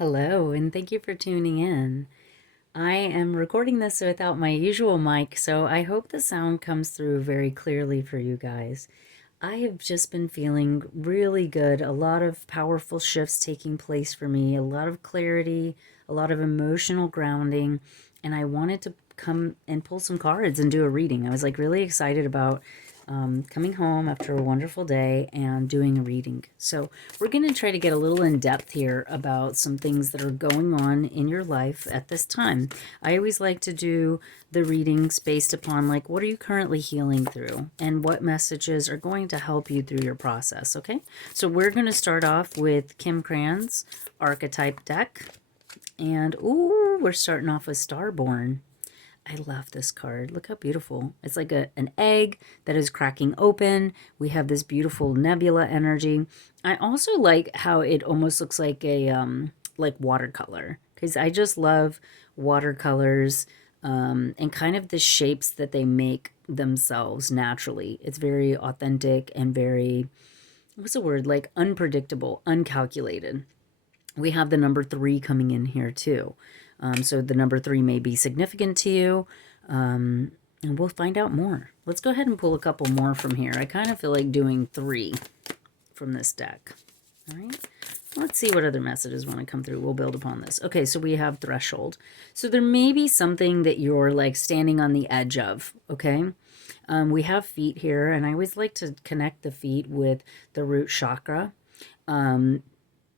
Hello, and thank you for tuning in. I am recording this without my usual mic, so I hope the sound comes through very clearly for you guys. I have just been feeling really good, a lot of powerful shifts taking place for me, a lot of clarity, a lot of emotional grounding, and I wanted to come and pull some cards and do a reading. I was like really excited about coming home after a wonderful day and doing a reading. So we're going to try to get a little in depth here about some things that are going on in your life at this time. I always like to do the readings based upon like what are you currently healing through and what messages are going to help you through your process. Okay, so we're going to start off with Kim Cran's archetype deck, and ooh, we're starting off with Starborn. I love this card. Look how beautiful. It's like an egg that is cracking open. We have this beautiful nebula energy. I also like how it almost looks like a like watercolor, because I just love watercolors and kind of the shapes that they make themselves naturally. It's very authentic and very, what's the word, like unpredictable, uncalculated. We have the number 3 coming in here too. So the number 3 may be significant to you, and we'll find out more. Let's go ahead and pull a couple more from here. I kind of feel like doing 3 from this deck. All right. Let's see what other messages want to come through. We'll build upon this. Okay, so we have threshold. So there may be something that you're like standing on the edge of, okay? We have feet here, and I always like to connect the feet with the root chakra. And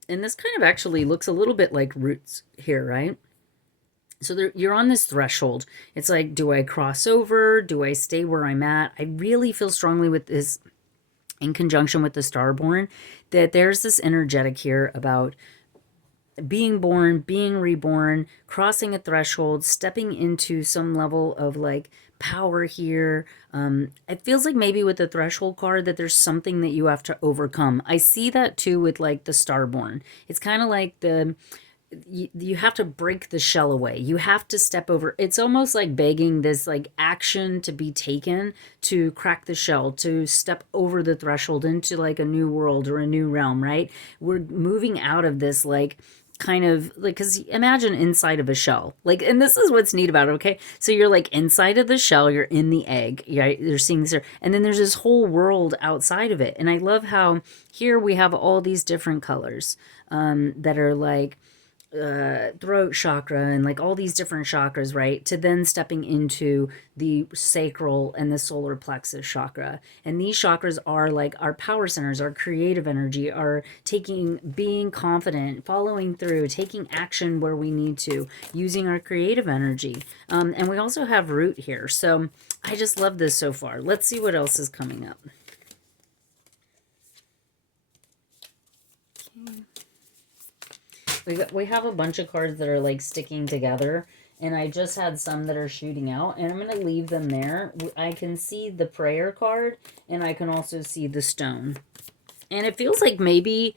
this kind of actually looks a little bit like roots here, right? So you're on this threshold. It's like, do I cross over? Do I stay where I'm at? I really feel strongly with this, in conjunction with the Starborn, that there's this energetic here about being born, being reborn, crossing a threshold, stepping into some level of like power here. It feels like maybe with the threshold card that there's something that you have to overcome. I see that too with like the Starborn. It's kind of like you have to break the shell away. You have to step over. It's almost like begging this like action to be taken to crack the shell, to step over the threshold into like a new world or a new realm, right? We're moving out of this like kind of like, because imagine inside of a shell, like, and this is what's neat about it. Okay, so you're like inside of the shell, you're in the egg, yeah, you're seeing this there, and then there's this whole world outside of it. And I love how here we have all these different colors that are like throat chakra and like all these different chakras, right? To then stepping into the sacral and the solar plexus chakra. And these chakras are like our power centers, our creative energy, our being confident, following through, taking action where we need to, using our creative energy. And we also have root here. So I just love this so far. Let's see what else is coming up. We have a bunch of cards that are like sticking together, and I just had some that are shooting out, and I'm going to leave them there. I can see the prayer card, and I can also see the stone. And it feels like maybe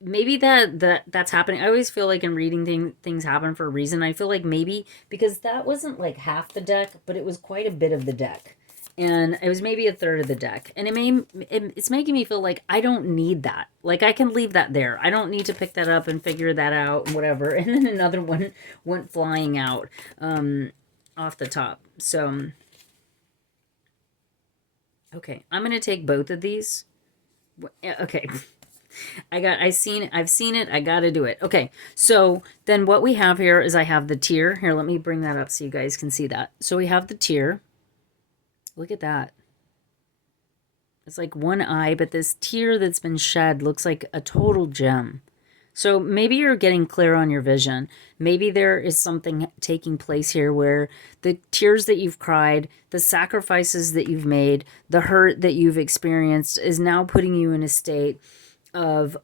that's happening. I always feel like in reading things happen for a reason. I feel like maybe because that wasn't like half the deck, but it was quite a bit of the deck. And it was maybe a third of the deck. And it's making me feel like I don't need that. Like I can leave that there. I don't need to pick that up and figure that out and whatever. And then another one went flying out off the top. So, okay. I'm going to take both of these. Okay. I've seen it. I got to do it. Okay. So then what we have here is I have the tear. Here, let me bring that up so you guys can see that. So we have the tear. Look at that. It's like one eye, but this tear that's been shed looks like a total gem. So maybe you're getting clear on your vision. Maybe there is something taking place here where the tears that you've cried, the sacrifices that you've made, the hurt that you've experienced is now putting you in a state of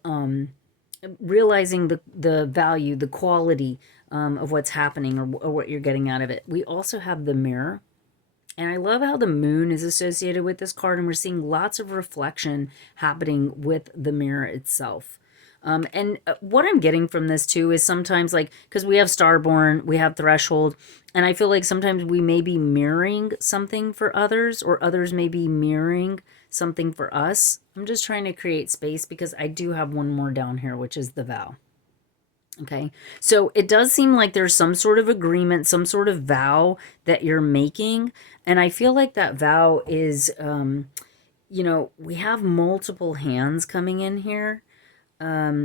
realizing the value, the quality of what's happening or what you're getting out of it. We also have the mirror. And I love how the moon is associated with this card, and we're seeing lots of reflection happening with the mirror itself. And what I'm getting from this too is sometimes like, because we have Starborn, we have Threshold, and I feel like sometimes we may be mirroring something for others, or others may be mirroring something for us. I'm just trying to create space because I do have one more down here, which is the vow. Okay. So it does seem like there's some sort of agreement, some sort of vow that you're making. And I feel like that vow is, we have multiple hands coming in here.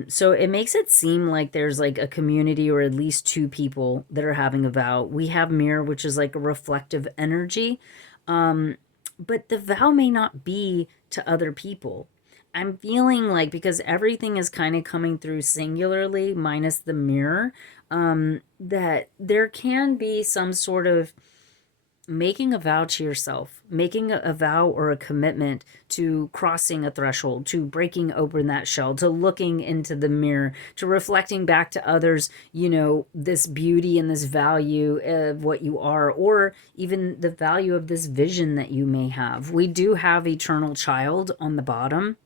So it makes it seem like there's like a community or at least two people that are having a vow. We have mirror, which is like a reflective energy. But the vow may not be to other people. I'm feeling like because everything is kind of coming through singularly, minus the mirror, that there can be some sort of making a vow to yourself, making a vow or a commitment to crossing a threshold, to breaking open that shell, to looking into the mirror, to reflecting back to others, this beauty and this value of what you are, or even the value of this vision that you may have. We do have eternal child on the bottom.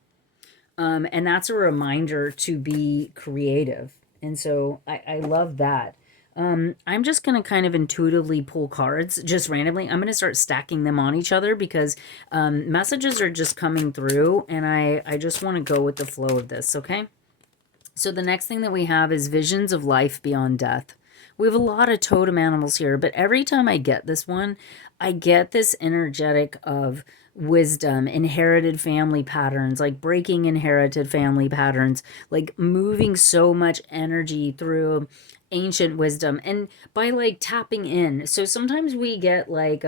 And that's a reminder to be creative. And so I love that. I'm just going to kind of intuitively pull cards just randomly. I'm going to start stacking them on each other because messages are just coming through and I just want to go with the flow of this, okay? So the next thing that we have is visions of life beyond death. We have a lot of totem animals here, but every time I get this one, I get this energetic of wisdom, inherited family patterns, like breaking inherited family patterns, like moving so much energy through ancient wisdom and by like tapping in. So sometimes we get like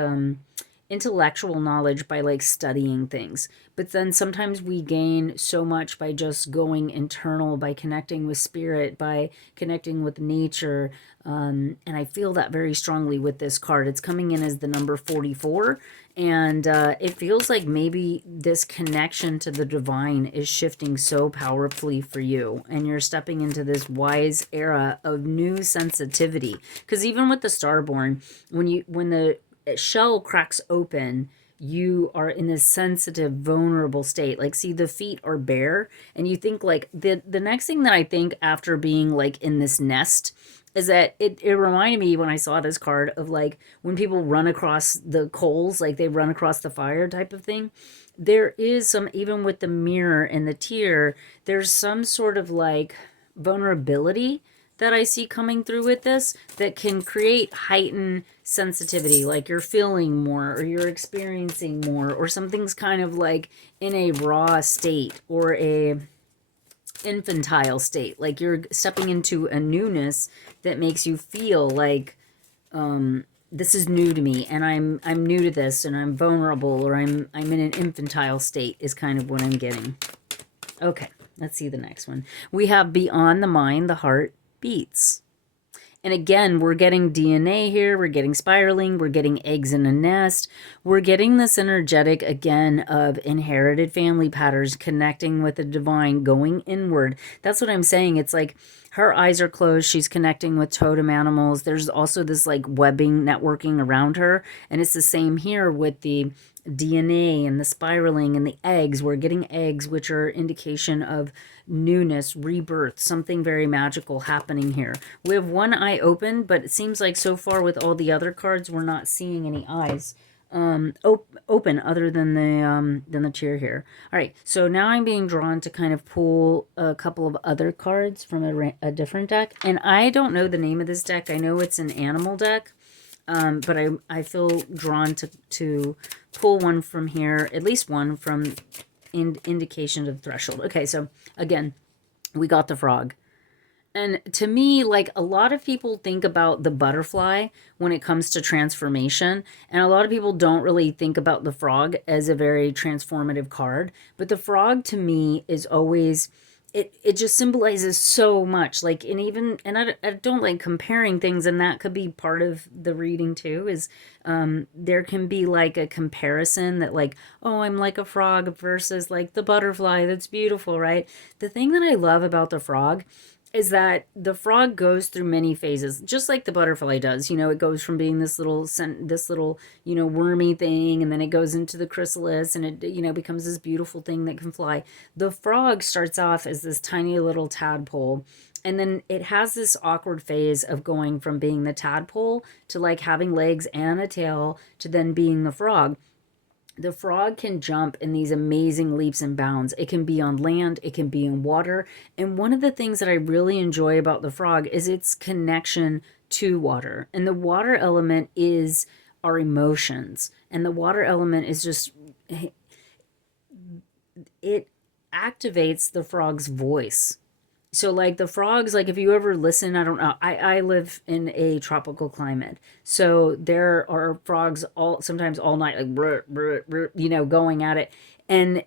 intellectual knowledge by like studying things, but then sometimes we gain so much by just going internal, by connecting with spirit, by connecting with nature. And I feel that very strongly with this card. It's coming in as the number 44. And it feels like maybe this connection to the divine is shifting so powerfully for you. And you're stepping into this wise era of new sensitivity. Because even with the Starborn, when the shell cracks open, you are in this sensitive, vulnerable state. Like, see, the feet are bare, and you think like the next thing that I think after being like in this nest is that it reminded me when I saw this card of like when people run across the coals, like they run across the fire type of thing. There is some, even with the mirror and the tear, there's some sort of like vulnerability that I see coming through with this that can create heightened sensitivity, like you're feeling more or you're experiencing more, or something's kind of like in a raw state or a infantile state, like you're stepping into a newness that makes you feel like this is new to me and I'm new to this and I'm vulnerable or I'm in an infantile state is kind of what I'm getting. Okay, let's see the next one. We have beyond the mind, the heart beats. And again, we're getting DNA here, we're getting spiraling, we're getting eggs in a nest. We're getting this energetic, again, of inherited family patterns, connecting with the divine, going inward. That's what I'm saying. It's like her eyes are closed, she's connecting with totem animals. There's also this like webbing, networking around her. And it's the same here with the DNA and the spiraling and the eggs. We're getting eggs, which are indication of newness, rebirth, something very magical happening here. We have one eye open, but it seems like so far with all the other cards, we're not seeing any eyes open other than the chair here. All right, so now I'm being drawn to kind of pull a couple of other cards from a different deck, and I don't know the name of this deck. I know it's an animal deck. But I feel drawn to pull one from here, at least one from indication of threshold. Okay, so again, we got the frog. And to me, like a lot of people think about the butterfly when it comes to transformation, and a lot of people don't really think about the frog as a very transformative card. But the frog to me is always it just symbolizes so much, like, and even, and I don't like comparing things, and that could be part of the reading too, is there can be like a comparison that like, oh, I'm like a frog versus like the butterfly that's beautiful, right? The thing that I love about the frog is that the frog goes through many phases, just like the butterfly does. It goes from being this little, wormy thing, and then it goes into the chrysalis, and it, becomes this beautiful thing that can fly. The frog starts off as this tiny little tadpole, and then it has this awkward phase of going from being the tadpole to like having legs and a tail to then being the frog. The frog can jump in these amazing leaps and bounds. It can be on land, it can be in water. And one of the things that I really enjoy about the frog is its connection to water. And the water element is our emotions. And the water element is just, it activates the frog's voice. So like the frogs, like if you ever listen, I don't know, I live in a tropical climate, so there are frogs all sometimes all night, like brr, brr, brr, going at it. And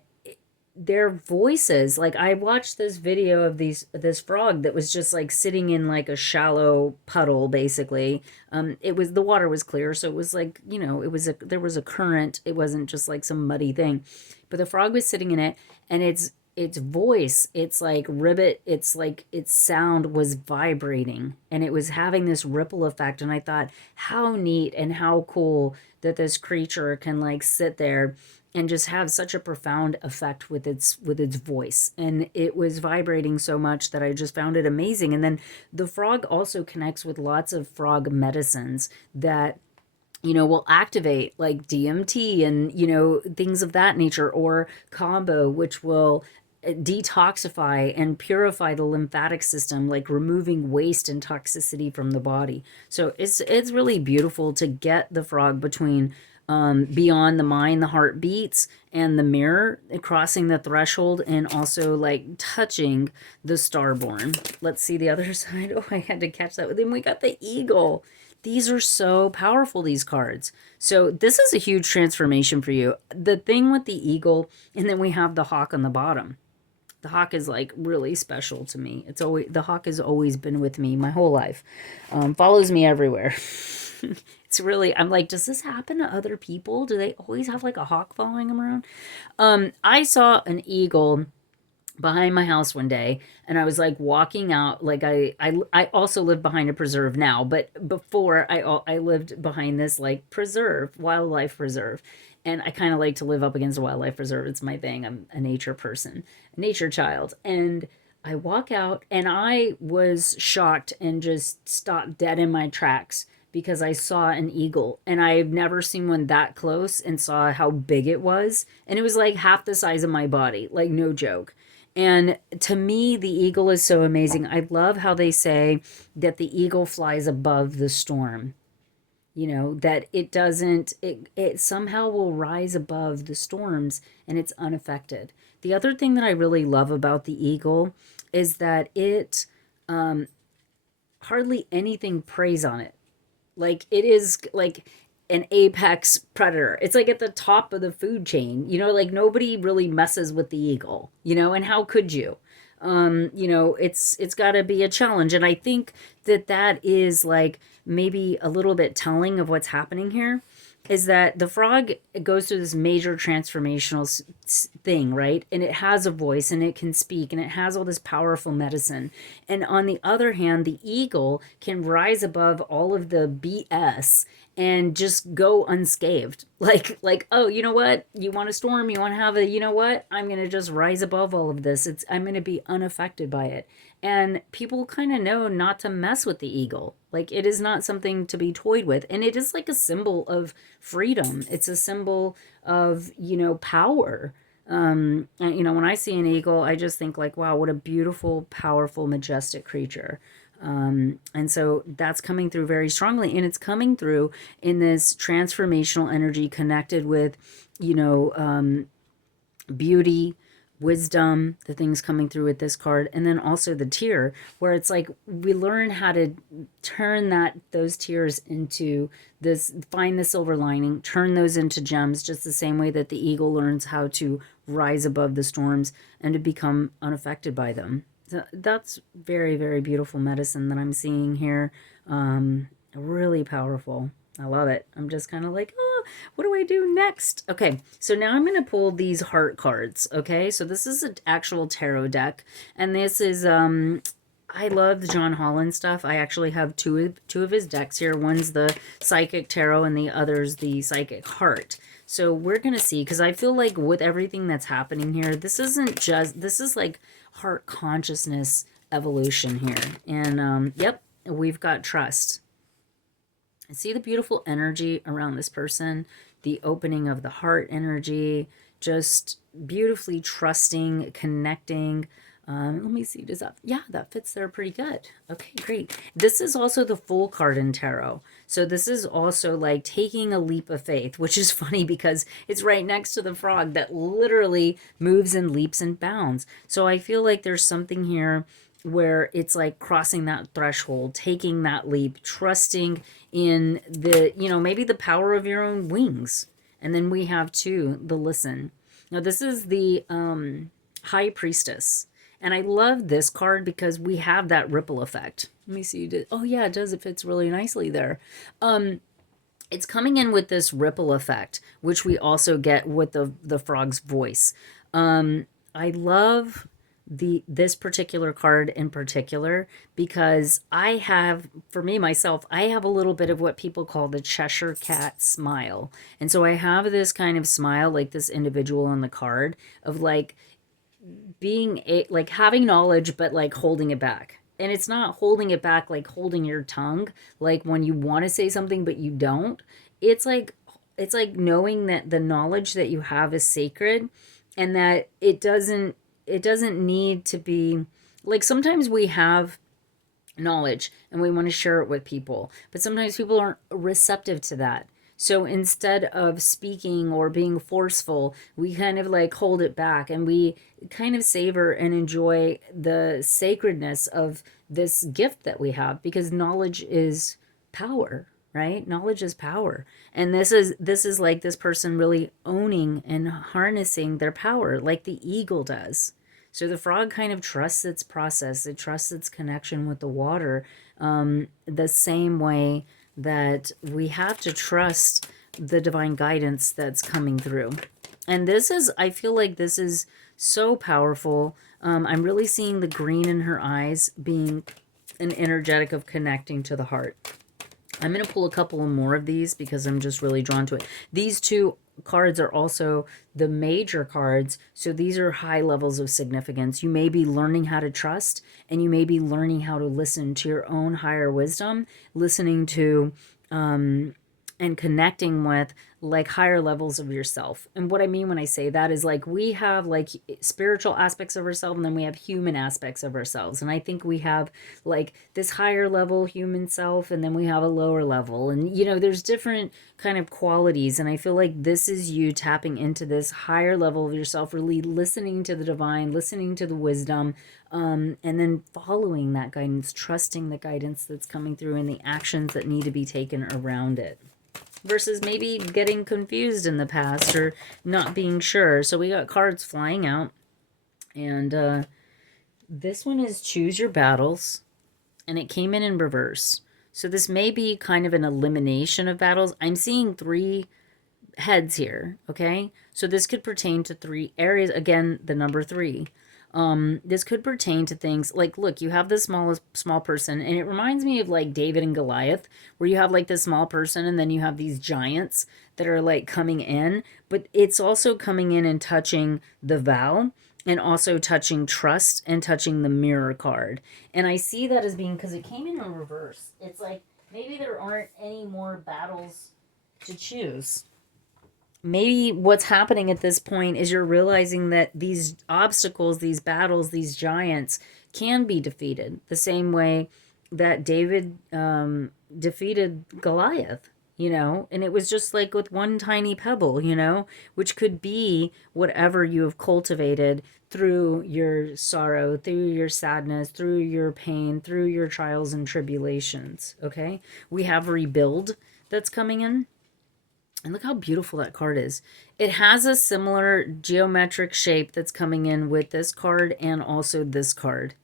their voices, like I watched this video of this frog that was just like sitting in like a shallow puddle basically. It was, the water was clear, so it was like, it was there was a current, it wasn't just like some muddy thing. But the frog was sitting in it, and its voice, its like ribbit, it's like its sound was vibrating, and it was having this ripple effect. And I thought, how neat and how cool that this creature can like sit there and just have such a profound effect with its voice. And it was vibrating so much that I just found it amazing. And then the frog also connects with lots of frog medicines that will activate, like DMT and things of that nature, or combo, which will detoxify and purify the lymphatic system, like removing waste and toxicity from the body. So it's really beautiful to get the frog between beyond the mind, the heart beats, and the mirror, crossing the threshold, and also like touching the starborn. Let's see the other side. Oh, I had to catch that. Then we got the eagle. These are so powerful, these cards. So this is a huge transformation for you. The thing with the eagle, and then we have the hawk on the bottom. The hawk is like really special to me. It's always, the hawk has always been with me my whole life. Follows me everywhere. It's really, I'm like, does this happen to other people? Do they always have like a hawk following them around? I saw an eagle behind my house one day, and I was like walking out, like I also live behind a preserve now, but before I lived behind this like preserve, wildlife preserve. And I kind of like to live up against a wildlife preserve. It's my thing. I'm a nature person, a nature child. And I walk out, and I was shocked and just stopped dead in my tracks because I saw an eagle, and I've never seen one that close, and saw how big it was. And it was like half the size of my body, like no joke. And to me, the eagle is so amazing. I love how they say that the eagle flies above the storm. That it doesn't, it somehow will rise above the storms, and it's unaffected. The other thing that I really love about the eagle is that it, hardly anything preys on it. Like it is like an apex predator. It's like at the top of the food chain. Like nobody really messes with the eagle. And how could you? It's got to be a challenge, and I think that is like maybe a little bit telling of what's happening here. Is that the frog goes through this major transformational thing, right? And it has a voice, and it can speak, and it has all this powerful medicine. And on the other hand, the eagle can rise above all of the BS and just go unscathed. Like, oh, you know what? You want a storm, you want to have a, you know what? I'm going to just rise above all of this. I'm going to be unaffected by it. And people kind of know not to mess with the eagle. Like it is not something to be toyed with. And it is like a symbol of freedom. It's a symbol of, power. And, when I see an eagle, I just think like, wow, what a beautiful, powerful, majestic creature. And so that's coming through very strongly, and it's coming through in this transformational energy connected with, beauty, wisdom, the things coming through with this card, and then also the tear, where it's like we learn how to turn those tears into this, find the silver lining, turn those into gems, just the same way that the eagle learns how to rise above the storms and to become unaffected by them. So that's very, very beautiful medicine that I'm seeing here. Really powerful. I love it. I'm just kind of like, oh, what do I do next? Okay, so now I'm going to pull these heart cards. Okay, so this is an actual tarot deck, and this is I love the John Holland stuff. I actually have two of his decks here. One's the Psychic Tarot, and the other's the Psychic Heart. So we're going to see, because I feel like with everything that's happening here, this is like heart consciousness evolution here. And yep, we've got trust. I see the beautiful energy around this person. the opening of the heart energy, just beautifully trusting, connecting. Let me see, does that, yeah, that fits there pretty good. Okay, great. This is also the Fool card in tarot. So this is also like taking a leap of faith, which is funny because it's right next to the frog that literally moves and leaps and bounds. So I feel like there's something here where it's like crossing that threshold, taking that leap, trusting in the, maybe the power of your own wings. And then we have too the listen. Now this is the High Priestess. And I love this card because we have that ripple effect. Let me see. Oh yeah, it does. It fits really nicely there. It's coming in with this ripple effect, which we also get with the frog's voice. I love this particular card in particular because I have, for me myself, I have a little bit of what people call the Cheshire cat smile. And so I have this kind of smile like this individual on the card of like being like having knowledge but like holding it back. And it's not holding it back like holding your tongue like when you want to say something but you don't. It's like knowing that the knowledge that you have is sacred, and that it doesn't need to be like, sometimes we have knowledge and we want to share it with people, but sometimes people aren't receptive to that. So instead of speaking or being forceful, we kind of like hold it back, and we kind of savor and enjoy the sacredness of this gift that we have, because knowledge is power, right? Knowledge is power. And this is like this person really owning and harnessing their power like the eagle does. So the frog kind of trusts its process, it trusts its connection with the water, the same way that we have to trust the divine guidance that's coming through. And I feel like this is so powerful. I'm really seeing the green in her eyes being an energetic of connecting to the heart. I'm going to pull a couple more of these because I'm just really drawn to it. These two cards are also the major cards, so these are high levels of significance. You may be learning how to trust, and you may be learning how to listen to your own higher wisdom, listening to and connecting with like higher levels of yourself. And what I mean when I say that is like we have like spiritual aspects of ourselves, and then we have human aspects of ourselves. And I think we have like this higher level human self, and then we have a lower level. And there's different kind of qualities. And I feel like this is you tapping into this higher level of yourself, really listening to the divine, listening to the wisdom, and then following that guidance, trusting the guidance that's coming through and the actions that need to be taken around it, versus maybe getting confused in the past or not being sure. So we got cards flying out. And this one is Choose Your Battles, and it came in reverse. So this may be kind of an elimination of battles. I'm seeing 3 heads here, okay? So this could pertain to 3 areas. Again, the number 3. This could pertain to things like, look, you have this small person, and it reminds me of like David and Goliath, where you have like this small person and then you have these giants that are like coming in, but it's also coming in and touching the vow, and also touching trust, and touching the mirror card. And I see that as being, because it came in reverse, it's like maybe there aren't any more battles to choose. Maybe what's happening at this point is you're realizing that these obstacles, these battles, these giants can be defeated the same way that David defeated Goliath, and it was just like with one tiny pebble, which could be whatever you have cultivated through your sorrow, through your sadness, through your pain, through your trials and tribulations. Okay. We have Rebuild that's coming in. And look how beautiful that card is. It has a similar geometric shape that's coming in with this card and also this card.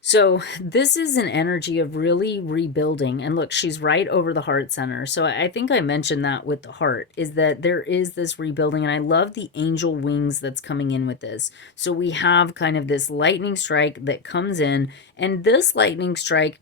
So this is an energy of really rebuilding. And look, she's right over the heart center. So I think I mentioned that with the heart, is that there is this rebuilding. And I love the angel wings that's coming in with this. So we have kind of this lightning strike that comes in. And this lightning strike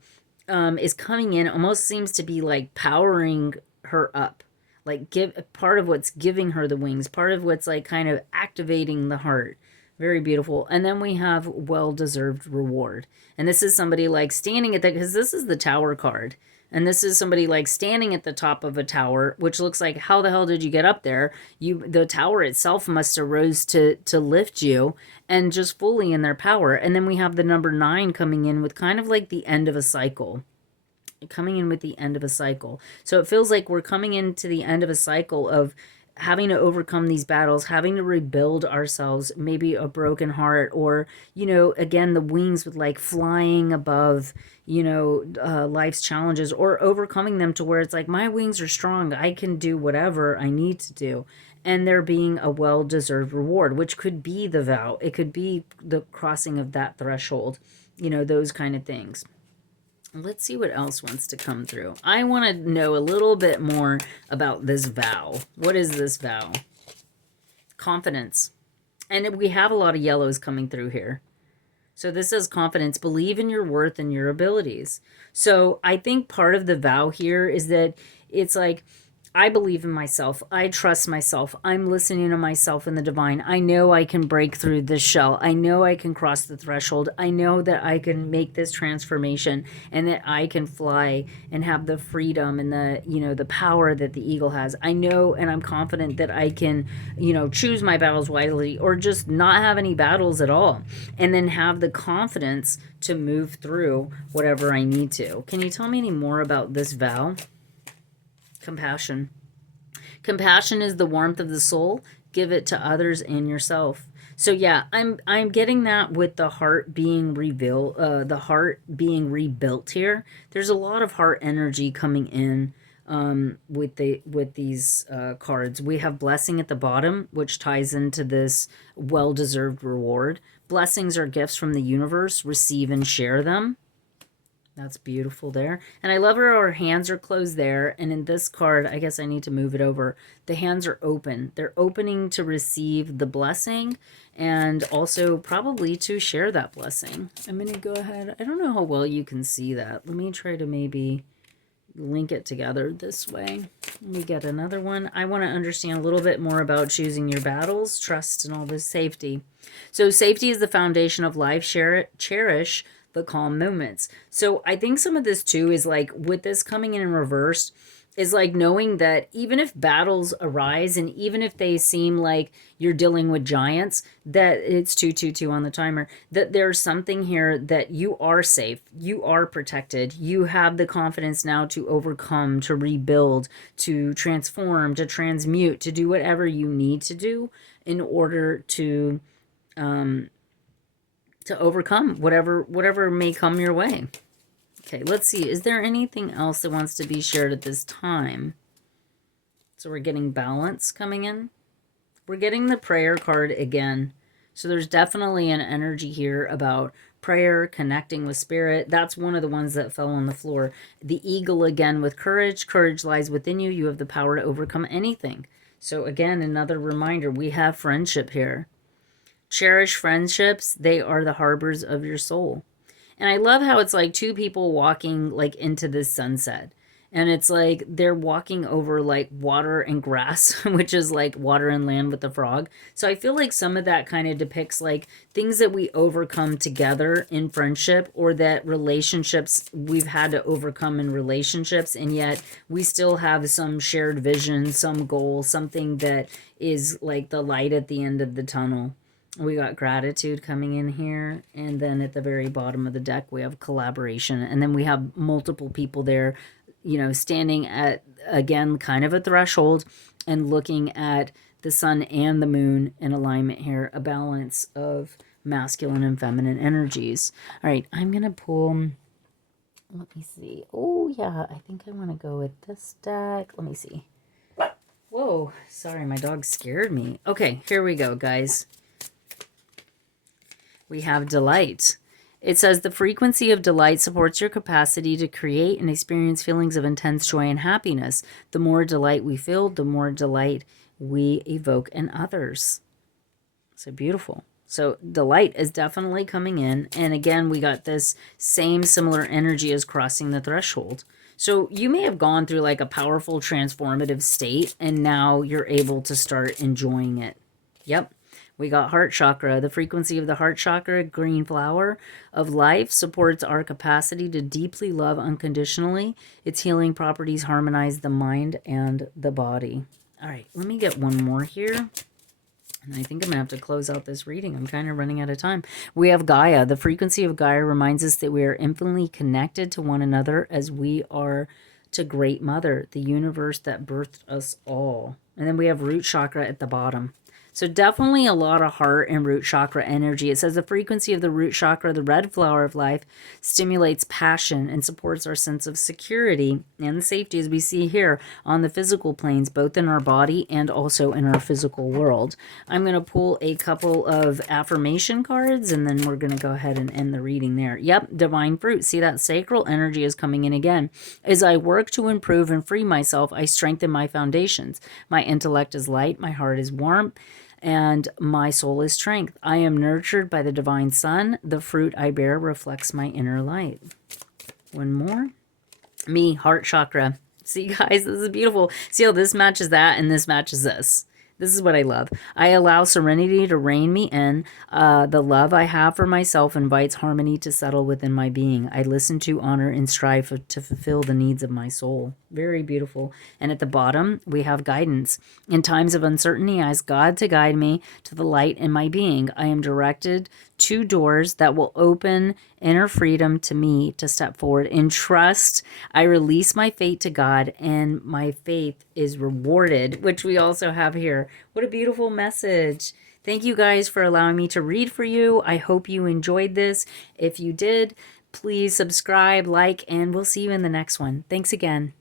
is coming in, almost seems to be like powering her up. Like part of what's giving her the wings, part of what's like kind of activating the heart. Very beautiful. And then we have well-deserved reward. And this is somebody like standing at that, because this is the Tower card. And this is somebody like standing at the top of a tower, which looks like, how the hell did you get up there? The tower itself must have rose to lift you, and just fully in their power. And then we have the number 9 coming in with kind of like the end of a cycle. Coming in with the end of a cycle. So it feels like we're coming into the end of a cycle of having to overcome these battles, having to rebuild ourselves, maybe a broken heart, or, again, the wings with like flying above, life's challenges, or overcoming them to where it's like, my wings are strong. I can do whatever I need to do. And there being a well-deserved reward, which could be the vow. It could be the crossing of that threshold, those kind of things. Let's see what else wants to come through. I want to know a little bit more about this vow. What is this vow? Confidence. And we have a lot of yellows coming through here. So this says confidence. Believe in your worth and your abilities. So I think part of the vow here is that it's like, I believe in myself. I trust myself. I'm listening to myself in the divine. I know I can break through this shell. I know I can cross the threshold. I know that I can make this transformation, and that I can fly and have the freedom and the power that the eagle has. I know, and I'm confident that I can, choose my battles wisely, or just not have any battles at all, and then have the confidence to move through whatever I need to. Can you tell me any more about this vow? Compassion. Compassion is the warmth of the soul. Give it to others and yourself. So yeah, I'm getting that with the heart being revealed, the heart being rebuilt here. There's a lot of heart energy coming in with these cards. We have blessing at the bottom, which ties into this well-deserved reward. Blessings are gifts from the universe. Receive and share them. That's beautiful there. And I love how our hands are closed there. And in this card, I guess I need to move it over. The hands are open. They're opening to receive the blessing, and also probably to share that blessing. I'm going to go ahead. I don't know how well you can see that. Let me try to maybe link it together this way. Let me get another one. I want to understand a little bit more about choosing your battles, trust, and all this safety. So safety is the foundation of life. Cherish the calm moments. So I think some of this too is like, with this coming in reverse, is like knowing that even if battles arise, and even if they seem like you're dealing with giants, that it's 222 on the timer, that there's something here that you are safe, you are protected, you have the confidence now to overcome, to rebuild, to transform, to transmute, to do whatever you need to do in order to overcome whatever may come your way. Okay, let's see. Is there anything else that wants to be shared at this time? So we're getting balance coming in. We're getting the prayer card again. So there's definitely an energy here about prayer, connecting with spirit. That's one of the ones that fell on the floor. The eagle again with courage. Courage lies within you. You have the power to overcome anything. So again, another reminder, we have friendship here. Cherish friendships. They are the harbors of your soul. And I love how it's like two people walking like into this sunset. And it's like they're walking over like water and grass, which is like water and land with the frog. So I feel like some of that kind of depicts like things that we overcome together in friendship, or that relationships we've had to overcome in relationships. And yet we still have some shared vision, some goal, something that is like the light at the end of the tunnel. We got gratitude coming in here. And then at the very bottom of the deck, we have collaboration. And then we have multiple people there, standing at, again, kind of a threshold and looking at the sun and the moon in alignment here, a balance of masculine and feminine energies. All right, I'm going to pull, let me see. Oh, yeah, I think I want to go with this deck. Let me see. Whoa, sorry, my dog scared me. Okay, here we go, guys. We have delight. It says the frequency of delight supports your capacity to create and experience feelings of intense joy and happiness. The more delight we feel, the more delight we evoke in others. So beautiful. So delight is definitely coming in. And again, we got this same similar energy as crossing the threshold. So you may have gone through like a powerful transformative state, and now you're able to start enjoying it. Yep. We got heart chakra. The frequency of the heart chakra, green flower of life, supports our capacity to deeply love unconditionally. Its healing properties harmonize the mind and the body. All right, let me get one more here. And I think I'm going to have to close out this reading. I'm kind of running out of time. We have Gaia. The frequency of Gaia reminds us that we are infinitely connected to one another as we are to Great Mother, the universe that birthed us all. And then we have root chakra at the bottom. So definitely a lot of heart and root chakra energy. It says the frequency of the root chakra, the red flower of life, stimulates passion and supports our sense of security and safety, as we see here on the physical planes, both in our body and also in our physical world. I'm going to pull a couple of affirmation cards, and then we're going to go ahead and end the reading there. Yep, divine fruit. See, that sacral energy is coming in again. As I work to improve and free myself, I strengthen my foundations. My intellect is light, my heart is warm, and my soul is strength. I am nurtured by the divine sun. The fruit I bear reflects my inner light. One more. Me, heart chakra. See, guys, this is beautiful. See how this matches that and this matches this. This is what I love. I allow serenity to reign me in. The love I have for myself invites harmony to settle within my being. I listen to, honor, and strive to fulfill the needs of my soul. Very beautiful. And at the bottom, we have guidance. In times of uncertainty, I ask God to guide me to the light in my being. I am directed to doors that will open inner freedom to me to step forward in trust. I release my fate to God, and my faith is rewarded, which we also have here. What a beautiful message. Thank you guys for allowing me to read for you. I hope you enjoyed this. If you did, please subscribe, like, and we'll see you in the next one. Thanks again.